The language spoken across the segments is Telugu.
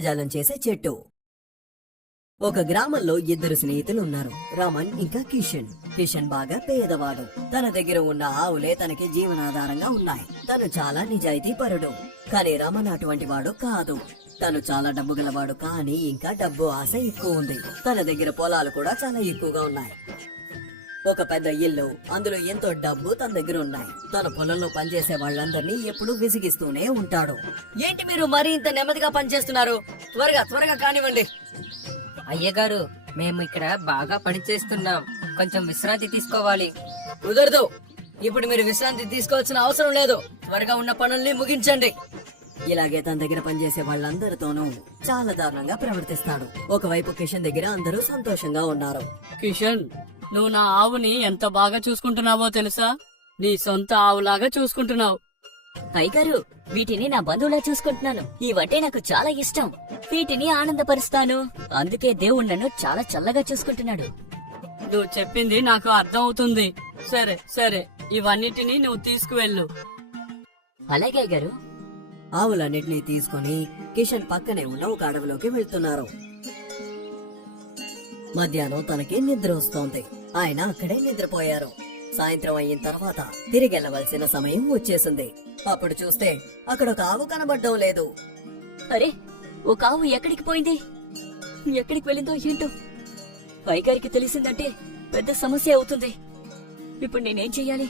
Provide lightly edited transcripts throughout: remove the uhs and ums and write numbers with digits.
మాయాజాలం చేసే చెట్టు. ఒక గ్రామంలో ఇద్దరు స్నేహితులు ఉన్నారు, రమణ్ ఇంకా కిషన్. కిషన్ బాగా పేదవాడు. తన దగ్గర ఉన్న ఆవులే తనకి జీవనాధారంగా ఉన్నాయి. తను చాలా నిజాయితీ పరుడు. కానీ రమణ్ అటువంటి వాడు కాదు. తను చాలా డబ్బు గలవాడు, కానీ ఇంకా డబ్బు ఆశ ఎక్కువ ఉంది. తన దగ్గర పొలాలు కూడా చాలా ఎక్కువగా ఉన్నాయి. ఒక పెద్ద ఇల్లు, అందులో ఎంతో డబ్బు తన దగ్గర ఉన్నాయి. తన పొలంలో పనిచేసే వాళ్ళందరినీ ఎప్పుడు విసిగిస్తూనే ఉంటాడు. ఏంటి మీరు మరీ ఇంత నెమ్మదిగా పనిచేస్తున్నారు? త్వరగా త్వరగా కానివ్వండి. అయ్యగారు, మేము ఇక్కడ బాగా పని చేస్తున్నాం, కొంచెం విశ్రాంతి తీసుకోవాలి. కుదరదు. ఇప్పుడు మీరు విశ్రాంతి తీసుకోవాల్సిన అవసరం లేదు. త్వరగా ఉన్న పనుల్ని ముగించండి. ఇలాగే తన దగ్గర పనిచేసే వాళ్ళందరితోనూ చాలా దారుణంగా ప్రవర్తిస్తాడు. ఒకవైపు కిషన్ దగ్గర అందరూ సంతోషంగా ఉన్నారు. కిషన్, నువ్వు నా ఆవుని ఎంత బాగా చూసుకుంటున్నావో తెలుసా? నీ సొంత ఆవులాగా చూసుకుంటున్నావు. అయ్యగారు, వీటిని నా బంధువులా చూసుకుంటున్నాను. ఇవంటే నాకు చాలా ఇష్టం. వీటిని ఆనందపరుస్తాను. అందుకే దేవుడు నన్ను చాలా చల్లగా చూసుకుంటున్నాడు. నువ్వు చెప్పింది నాకు అర్థం అవుతుంది. సరే సరే, ఇవన్నిటిని నువ్వు తీసుకువెళ్ళు. అలాగే అయ్యగారు. ఆవులన్నిటినీ తీసుకుని కిషన్ పక్కనే ఉన్న ఒక అడవిలోకి వెళ్తున్నారు. మధ్యాహ్నం తనకి నిద్ర వస్తోంది. ఆయన అక్కడే నిద్రపోయారు. సాయంత్రం అయిన తర్వాత తిరిగి వెళ్లవలసిన సమయం వచ్చేసింది. అప్పుడు చూస్తే అక్కడ ఒక ఆవు కనబడ్డం లేదు. అరే, ఒక ఆవు ఎక్కడికి పోయింది? ఎక్కడికి వెళ్ళిందో ఏంటో. అయ్యగారికి తెలిసిందంటే పెద్ద సమస్య అవుతుంది. ఇప్పుడు నేనేం చెయ్యాలి?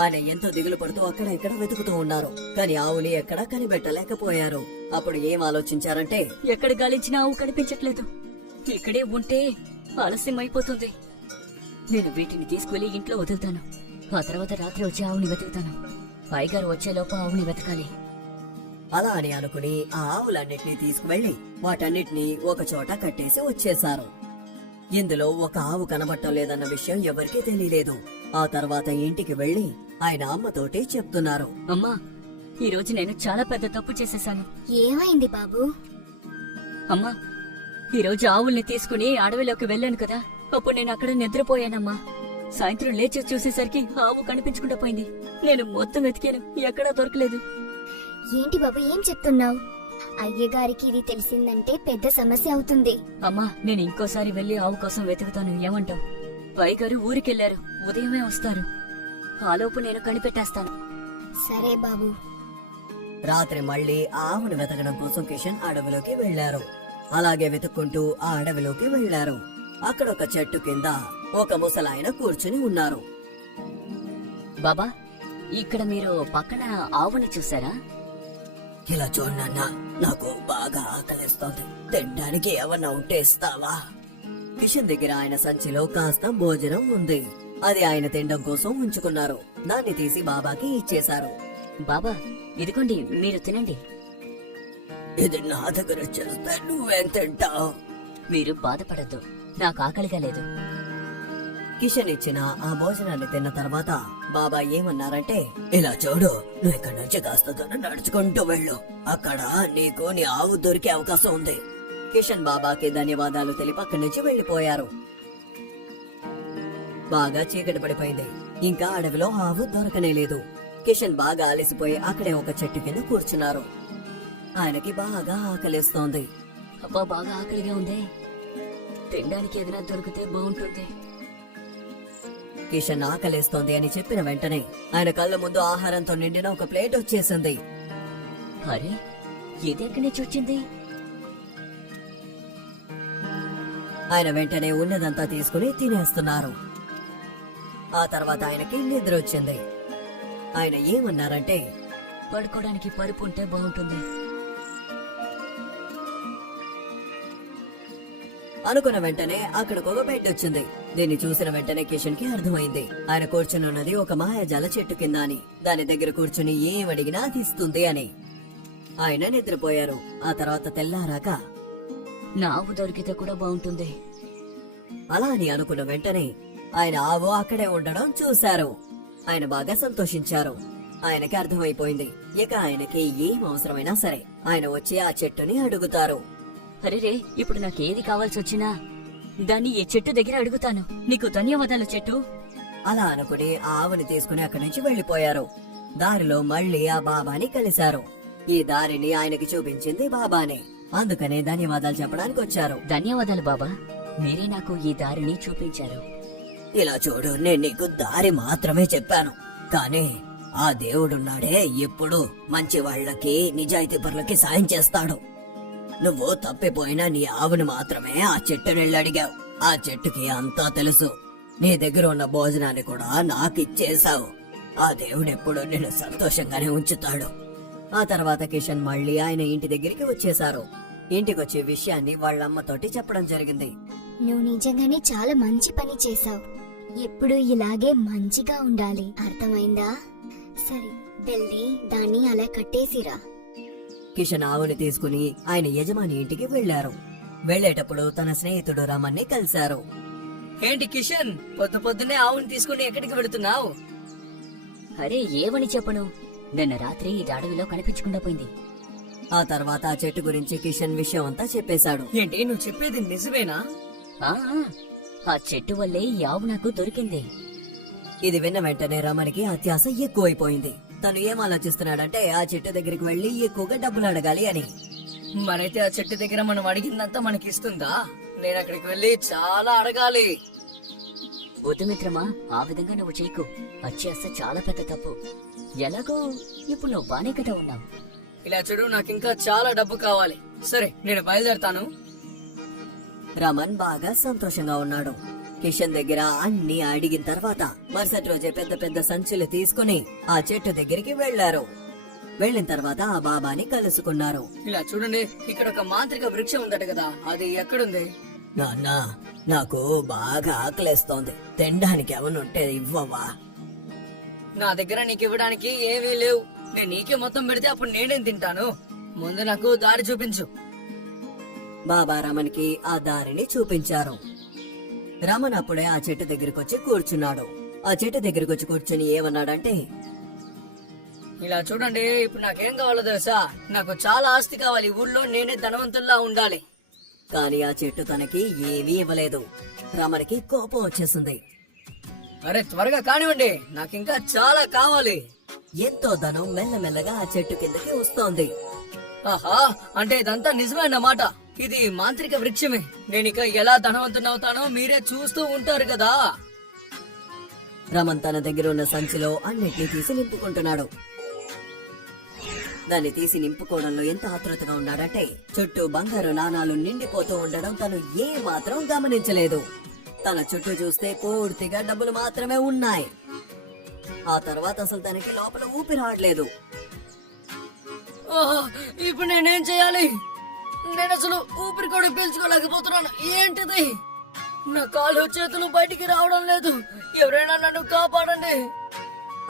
ఆయన ఎంతో దిగులు పడుతూ అక్కడ ఇక్కడ వెతుకుతూ ఉన్నారు. కానీ ఆవుని ఎక్కడా కనిపెట్టలేకపోయారు. అప్పుడు ఏం ఆలోచించారంటే, ఎక్కడ గాలించినా ఆవు కనిపించట్లేదు. ఇక్కడే ఉంటే ఆలస్యం అయిపోతుంది. నేను వీటిని తీసుకువెళ్లి ఇంట్లో వదులుతాను. ఆ తర్వాత రాత్రి వచ్చి ఆవుని వెతుకుతాను. అయ్యగారు వచ్చేలోపు ఆవుని వెతకాలి. అలా అని అనుకుని ఆ ఆవులన్నిటినీ తీసుకువెళ్లి వాటన్నిటినీ ఒక చోట కట్టేసి వచ్చేశారు. ఇందులో ఒక ఆవు కనబట్టం లేదన్న విషయం ఎవరికీ తెలియలేదు. ఆ తర్వాత ఇంటికి వెళ్లి ఆయన అమ్మతోటి చెప్తున్నారు. అమ్మా, ఈ రోజు నేను చాలా పెద్ద తప్పు చేసేశాను. ఏమైంది బాబు? అమ్మా, ఈ రోజు ఆవుల్ని తీసుకుని అడవిలోకి వెళ్ళాను కదా, అప్పుడు నేను అక్కడ నిద్రపోయానమ్మా. సాయంత్రం లేచి చూసేసరికి ఆవు కనిపించకుండా పోయింది. నేను మొత్తం వెతికాను, ఎక్కడా దొరకలేదు. ఏంటి బాబు, ఏం చెప్తున్నావు? అయ్యగారికి ఇది తెలిసిందంటే పెద్ద సమస్య అవుతుంది. అమ్మా, నేను ఇంకోసారి వెళ్లి ఆవు కోసం వెతుకుతాను. ఏమంటావు? అయ్యగారు ఊరికెళ్లారు, ఉదయమే వస్తారు. ఆలోపు నేను కనిపెట్టేస్తాను. సరే బాబు. రాత్రి మళ్లీ ఆ ఆవుని వెతకడం కోసం కిషన్ అడవిలోకి వెళ్లారు. అలాగే వెతుక్కుంటూ ఆ అడవిలోకి వెళ్లారు. అక్కడ ఒక చెట్టు కింద ఒక ముసలాయన కూర్చుని ఉన్నారు. బాబా, ఇక్కడ మీరు పక్కన ఆవుని చూసారా? ఇలా చూడన్నా, నాకు బాగా ఆకలిస్తోంది. తినడానికి ఏమన్నా ఉంటే ఇస్తావా? కిషన్ దగ్గర ఆయన సంచిలో కాస్త భోజనం ఉంది. అది ఆయన తినడం కోసం ఉంచుకున్నారు. దాన్ని తీసి బాబాకి ఇచ్చేశారు. బాబా, ఇదిగోండి, మీరు తినండి. ఇది నా దగ్గర చేస్తే నువ్వేం తింటావు? మీరు బాధపడద్దు, నాకు ఆకలిగా లేదు. కిషన్ ఇచ్చిన ఆ భోజనాన్ని తిన్న తర్వాత బాబా ఏమన్నారంటే, ఇలా చూడు, నువ్వు ఇక్కడి నుంచి కాస్త దూరం నడుచుకుంటూ వెళ్ళు. అక్కడ నీకు నీ ఆవు దొరికే అవకాశం ఉంది. కిషన్ బాబాకి ధన్యవాదాలు తెలిపి అక్కడి నుంచి వెళ్లిపోయారు. బాగా చీకటి పడిపోయింది. ఇంకా అడవిలో ఆవు దొరకనే లేదు. కిషన్ బాగా అలసిపోయి అక్కడే ఒక చెట్టు కింద కూర్చున్నారు. ఆయనకి బాగా ఆకలిస్తోంది. అబ్బా, బాగా ఆకలిగా ఉంది. తినడానికి ఏదైనా దొరికితే బాగుంటుంది. కిషన్ ఆకలిస్తోంది అని చెప్పిన వెంటనే ఆయన కళ్ళ ముందు ఆహారంతో నిండిన ఒక ప్లేట్ వచ్చేసింది. అరే, ఇది ఎక్కడి నుంచి వచ్చింది? ఆయన వెంటనే ఉన్నదంతా తీసుకుని తినేస్తున్నారు. ఆ తర్వాత ఆయనకి నిద్ర వచ్చింది. ఆయన ఏమన్నారంటే, పడుకోవడానికి పరుపు ఉంటే బాగుంటుంది. అనుకున్న వెంటనే అక్కడికి ఒక బెడ్ వచ్చింది. దీన్ని చూసిన వెంటనే కిషన్ కి అర్థమైంది, ఆయన కూర్చునున్నది ఒక మాయాజాల చెట్టు కింద అని. దాని దగ్గర కూర్చుని ఏమడిగినా అది ఇస్తుంది అని. ఆయన నిద్రపోయారు. ఆ తర్వాత తెల్లారాక, నా ఆవు దొరికితే కూడా బాగుంటుంది. అలా అని అనుకున్న వెంటనే ఆయన ఆవు అక్కడే ఉండడం చూశారు. ఆయన బాగా సంతోషించారు. ఆయనకి అర్థమైపోయింది, ఇక ఆయనకి ఏం అవసరమైనా సరే ఆయన వచ్చి ఆ చెట్టుని అడుగుతారు. అరే, ఇప్పుడు నాకేది కావాల్సి వచ్చినా దాన్ని ఈ చెట్టు దగ్గర అడుగుతాను. నీకు ధన్యవాదాలు చెట్టు. అలా అనుకుని ఆ ఆవుని తీసుకుని అక్కడి నుంచి వెళ్లిపోయారు. దారిలో మళ్లీ ఆ బాబాని కలిశారు. ఈ దారిని ఆయనకి చూపించింది బాబానే. అందుకనే ధన్యవాదాలు చెప్పడానికి వచ్చారు. ధన్యవాదాలు బాబా, మీరే నాకు ఈ దారిని చూపించారు. ఇలా చూడు, నేను నీకు దారి మాత్రమే చెప్పాను, కానీ ఆ దేవుడున్నాడే ఎప్పుడు మంచి వాళ్ళకి నిజాయితీ పరులకి సాయం చేస్తాడు. నువ్వు తప్పిపోయినా నీ ఆవును మాత్రమే ఆ చెట్టుని వెళ్ళి అడిగావు. ఆ చెట్టుకి అంతా తెలుసు. నీ దగ్గర ఉన్న భోజనాన్ని కూడా నాకిచ్చేశావు. ఆ దేవుడు ఎప్పుడు నిన్ను సంతోషంగానే ఉంచుతాడు. ఆ తర్వాత కిషన్ మళ్ళీ ఆయన ఇంటి దగ్గరికి వచ్చేశారు. ఇంటికొచ్చే విషయాన్ని వాళ్ళమ్మతోటి చెప్పడం జరిగింది. నువ్వు నిజంగానే చాలా మంచి పని చేశావు. ఎప్పుడు ఇలాగే మంచిగా ఉండాలి, అర్థమైందా? సరే, వెళ్ళి దాన్ని అలా కట్టేసిరా. కిషన్ ఆవుని తీసుకుని ఆయన యజమాని ఇంటికి వెళ్లారు. వెళ్లేటప్పుడు తన స్నేహితుడు రమణ్ని కలిశారు. ఏంటి కిషన్, పొద్దు పొద్దునే ఆవుని తీసుకుని ఎక్కడికి వెళుతున్నావు? అరే ఏమని చెప్పను, నిన్న రాత్రి ఈ అడవిలో కనిపించకుండా పోయింది. ఆ తర్వాత ఆ చెట్టు గురించి కిషన్ విషయం అంతా చెప్పేశాడు. ఏంటి నువ్వు చెప్పేది నిజమేనా? ఆ ఆ చెట్టు వల్లే ఈ ఆవు నాకు దొరికింది. ఇది విన్న వెంటనే రమణికి అత్యాశ ఎక్కువైపోయింది. తను ఏం ఆలోచిస్తున్నాడంటే ఆ చెట్టు దగ్గరికి వెళ్లి ఎక్కువగా డబ్బులు అడగాలి అని. మరైతే ఆ చెట్టు దగ్గర మనం అడిగిందంతా మనకి ఇస్తుందా? నేను అక్కడికి వెళ్ళి చాలా అడగాలి. వద్దు మిత్రమా, ఆ విధంగా నువ్వు చేయకు. అత్యాశ చాలా పెద్ద తప్పు. ఎలాగో ఇప్పుడు నువ్వు బానే కదా ఉన్నావు. ఇలా చూడు, నాకు ఇంకా చాలా డబ్బు కావాలి. సరే, నేను బయలుదేరతాను. రమణ్ బాగా సంతోషంగా ఉన్నాడు. కిషన్ దగ్గర అన్ని అడిగిన తర్వాత మరుసటి రోజే పెద్ద పెద్ద సంచులు తీసుకుని ఆ చెట్టు దగ్గరికి వెళ్లారు. వెళ్లిన తర్వాత ఆ బాబాని కలుసుకున్నారు. ఇలా చూడండి, ఇక్కడ ఒక మాంత్రిక వృక్షం ఉందట కదా, అది ఎక్కడుంది? నాన్న, నాకు బాగా ఆకలేస్తోంది, తినడానికి ఏమనుంటే ఇవ్వవా? నా దగ్గర నీకు ఇవ్వడానికి ఏమీ లేవు. నేను నీకే మొత్తం పెడితే అప్పుడు నేనేం తింటాను? ముందు నాకు దారి చూపించు. బాబా రమణ్కి ఆ దారిని చూపించారు. రమణ్ అప్పుడే ఆ చెట్టు దగ్గరికి వచ్చి కూర్చున్నాడు. ఆ చెట్టు దగ్గరికి వచ్చి కూర్చుని ఏమన్నాడంటే, ఇలా చూడండి, ఇప్పుడు నాకేం కావాలో తెలుసా? నాకు చాలా ఆస్తి కావాలి. ఊళ్ళో నేనే ధనవంతుల్లా ఉండాలి. కానీ ఆ చెట్టు తనకి ఏమీ ఇవ్వలేదు. రమణ్కి కోపం వచ్చేసింది. అరే త్వరగా కానివ్వండి, నాకు ఇంకా చాలా కావాలి. ఎంతో ధనం మెల్లమెల్లగా ఆ చెట్టు కిందకి వస్తోంది. ఆహా, అంటే ఇదంతా నిజమేనమాట. ఇది మాంత్రిక వృక్షమే. నేనిక ఎలా ధనవంతునవుతానో మీరే చూస్తూ ఉంటారు కదా. రమణ్ తన దగ్గర ఉన్న సంచిలో అన్నిటినీ తీసి నింపుకుంటున్నాడు. దాన్ని తీసి నింపుకోవడంలో ఎంత ఆతృతగా ఉన్నాడంటే చుట్టూ బంగారు నాణాలు నిండిపోతూ ఉండడం తను ఏ మాత్రం గమనించలేదు. తన చుట్టూ చూస్తే పూర్తిగా డబ్బులు మాత్రమే ఉన్నాయి. ఆ తర్వాత అసలు తనకి లోపల ఊపిరాడలేదు. ఓహో, ఇప్పుడు నేనేం చేయాలి? నేను అసలు ఊపిరి కూడా పీల్చుకోలేకపోతున్నాను. ఏంటిది? నా కాళ్ళు చేతులు బయటికి రావడం లేదు. ఎవరైనా నన్ను కాపాడండి.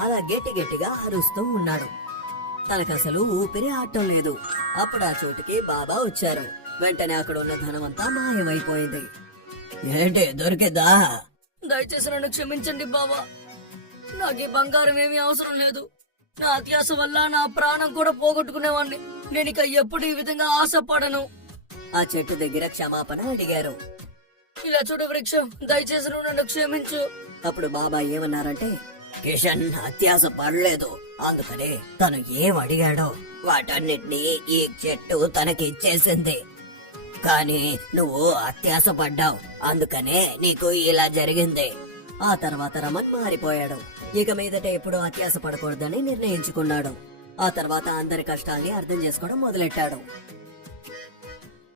అలా గట్టి గట్టిగా అరుస్తూ ఉన్నాడు. తనకసలు ఊపిరి ఆడటం లేదు. అప్పుడు ఆ చోటుకి బాబా వచ్చారు. వెంటనే అక్కడ ఉన్న ధనమంతా మాయమైపోయింది. ఏంటి, దొరికిందా? దయచేసి నన్ను క్షమించండి బాబా. నాకు ఈ బంగారం ఏమీ అవసరం లేదు. నా అత్యాశ వల్ల నా ప్రాణం కూడా పోగొట్టుకునేవాడిని. నేను ఇక ఎప్పుడు ఈ విధంగా ఆశపడను. ఆ చెట్టు దగ్గర క్షమాపణ అడిగారు. ఇలా చూడు వృక్షం, దయచేసి నువ్వు నన్ను క్షమించు. అప్పుడు బాబా ఏమన్నారంటే, కిషన్ అత్యాశ పడలేదు, అందుకనే తను ఏం అడిగాడో వాటన్నిటినీ ఈ చెట్టు తనకి ఇచ్చేసింది. కానీ నువ్వు అత్యాశ పడ్డావు, అందుకనే నీకు ఇలా జరిగింది. ఆ తర్వాత రమణ్ మారిపోయాడు. ఇక మీదట ఎప్పుడూ అత్యాశ పడకూడదని నిర్ణయించుకున్నాడు. ఆ తర్వాత అందరి కష్టాల్ని అర్థం చేసుకోవడం మొదలెట్టాడు.